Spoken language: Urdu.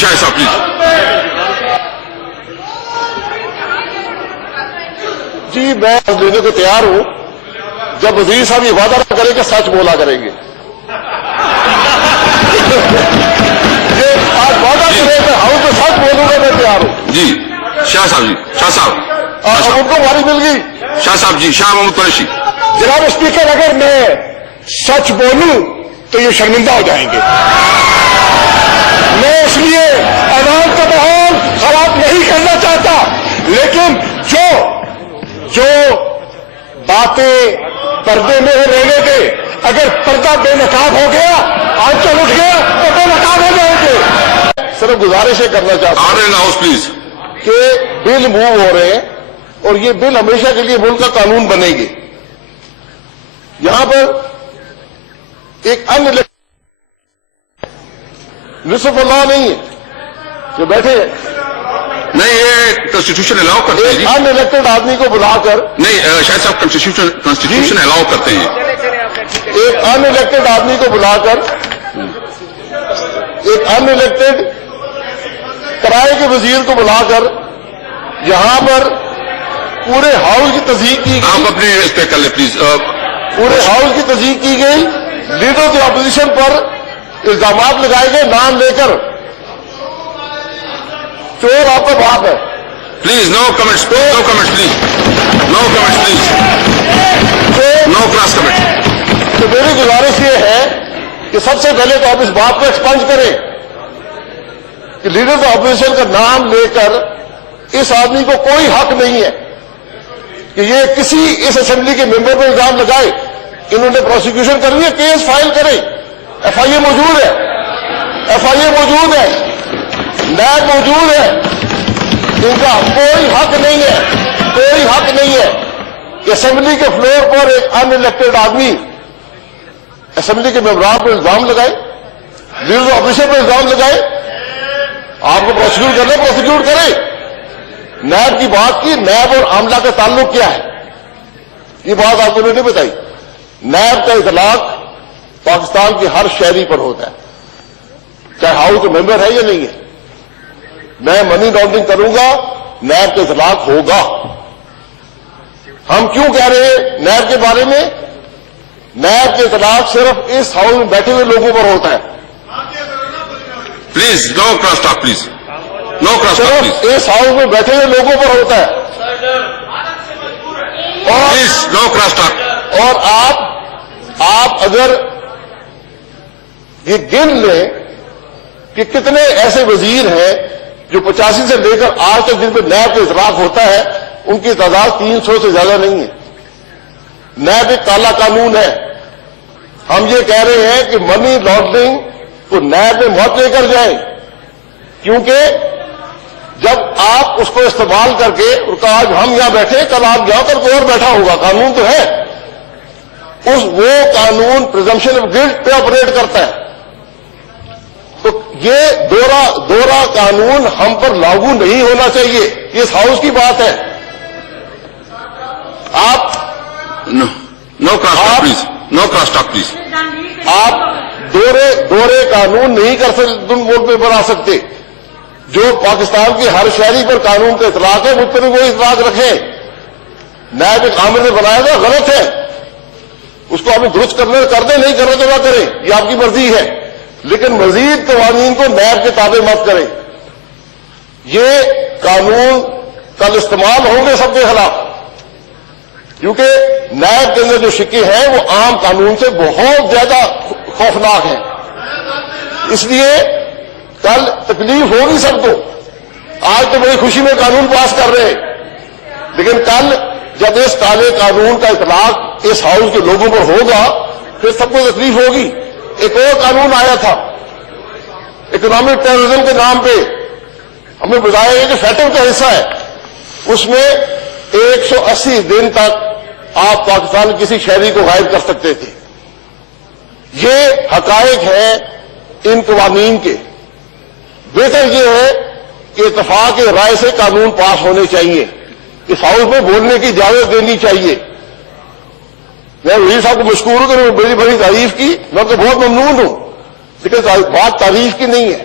شاہد صاحب پلیز. جی میں لینے کو تیار ہوں جب وزیر صاحب یہ وعدہ نہ کریں کہ سچ بولا کریں گے. آج وعدہ کریں کہ ہاؤس میں سچ بولوں گا میں تیار ہوں. جی شاہ صاحب, جی شاہ صاحب, اب ان کو واری مل گئی. شاہ صاحب جی, شاہ محمود قریشی. جناب اسپیکر اگر میں سچ بولوں تو یہ شرمندہ ہو جائیں گے. میں اس لیے عوام کا ماحول خراب نہیں کرنا چاہتا, لیکن جو باتیں پردے میں رہنے دے. اگر پردہ بے نقاب ہو گیا, آنچل اٹھ گیا تو بے نقاب ہو جائیں گے. صرف گزارشیں کرنا چاہتا ہوں آرڈر ان ہاؤس پلیز. کہ بل موو ہو رہے ہیں اور یہ بل ہمیشہ کے لیے ملک کا قانون بنے گی. یہاں پر ایک ان نصف اللہ نہیں ہے جو بیٹھے ہیں. نہیں, یہ کانسٹیٹیوشن الاؤ کرتے ہیں. ایک ان الیکٹڈ آدمی کو بلا کر, نہیں شاہد صاحب, کانسٹیٹیوشن الاؤ کرتے ہیں. ایک ان الیکٹڈ آدمی کو بلا کر, ایک ان الیکٹڈ کرائے کے وزیر کو بلا کر یہاں پر پورے ہاؤس کی تصدیق کی گئی. آپ اپنے اس پہ کر لیں پلیز. پورے ہاؤس کی تصدیق کی گئی. لیڈر آف دی اپوزیشن پر الزامات لگائے گئے نام لے کر. چور آپ کا باپ ہے. Please no comments, no comments please, no comments please, no cross comment. تو میری گزارش یہ ہے کہ سب سے پہلے تو آپ اس بات کو ایکسپنج کریں کہ لیڈر آف اپوزیشن کا نام لے کر اس آدمی کو کوئی حق نہیں ہے کہ یہ کسی اس اسمبلی کے ممبر پر الزام لگائے. انہوں نے پروسیکیوشن کرنی ہے, کیس فائل کریں. ایف آئی اے موجود ہے, ایف آئی اے موجود ہے, نیب موجود ہے. ان کا کوئی حق نہیں ہے, کوئی حق نہیں ہے کہ اسمبلی کے فلور پر ایک ان الیکٹڈ آدمی اسمبلی کے ممبران پر الزام لگائے, لیڈر آف اپوزیشن پر الزام لگائے. آپ کو پروسیکیوٹ کرنا, پروسیکیوٹ کریں. نیب کی بات کی, نیب اور عاملہ کا تعلق کیا ہے یہ بات آپ کو نہیں بتائی. نیب کا اطلاق پاکستان کے ہر شہری پر ہوتا ہے, چاہے ہاؤس کا ممبر ہے یا نہیں ہے. میں منی لانڈرنگ کروں گا, نیب کا اطلاق ہوگا. ہم کیوں کہہ رہے ہیں نیب کے بارے میں؟ نیب کے اطلاق صرف اس ہاؤس میں بیٹھے ہوئے لوگوں پر ہوتا ہے. Please no cross talk please, no cross talk please, صرف اس ہاؤس میں بیٹھے ہوئے لوگوں پر ہوتا ہے. Please no cross talk. اور آپ اگر یہ گن لیں کہ کتنے ایسے وزیر ہیں جو 85 سے لے کر آج تک جن پہ نیب کا اطلاق ہوتا ہے, ان کی تعداد 300 سے زیادہ نہیں ہے. نیب ایک کالا قانون ہے. ہم یہ کہہ رہے ہیں کہ منی لانڈرنگ کو نیب میں مت لے کر جائیں, کیونکہ جب آپ اس کو استعمال کر کے آج ہم یہاں بیٹھے, کل آپ یہاں پر کوئی اور بیٹھا ہوگا, قانون تو ہے. وہ قانون پریزمپشن آف گلٹ پہ آپریٹ کرتا ہے. تو یہ دورہ قانون ہم پر لاگو نہیں ہونا چاہیے. یہ اس ہاؤس کی بات ہے. آپ no cross talk please, no cross talk please. آپ دورے قانون نہیں کر سکتے, تم ووٹ پہ بنا سکتے. جو پاکستان کے ہر شہری پر قانون کا اطلاق ہے, مجھ پر بھی وہی اطلاق رکھیں. نیب ایک عامر نے بنایا تھا, غلط ہے. اس کو آپ درست کرنے کر دیں, نہیں کرنے تو نہ کریں, یہ آپ کی مرضی ہے. لیکن مزید قوانین کو نیب کے تابع مت کریں. یہ قانون کل استعمال ہوں گے سب کے خلاف, کیونکہ نیب کے اندر جو شکے ہیں وہ عام قانون سے بہت زیادہ خوفناک ہیں. اس لیے کل تکلیف ہوگی سب کو. آج تو بڑی خوشی میں قانون پاس کر رہے ہیں, لیکن کل جب اس کالے قانون کا اطلاق اس ہاؤس کے لوگوں پر ہوگا پھر سب کو تکلیف ہوگی. ایک اور قانون آیا تھا اکنامک ٹیررزم کے نام پہ, ہمیں بتایا گیا کہ فیٹر کا حصہ ہے. اس میں 180 دن تک آپ پاکستان کے کسی شہری کو غائب کر سکتے تھے. یہ حقائق ہیں ان قوانین کے. بہتر یہ ہے کہ اتفاق رائے سے قانون پاس ہونے چاہیے. اس ہاؤس میں بولنے کی اجازت دینی چاہیے. میں وزیر صاحب کو مشکور ہوں کہ انہوں نے بڑی تعریف کی, میں تو بہت ممنون ہوں, لیکن بات تعریف کی نہیں ہے.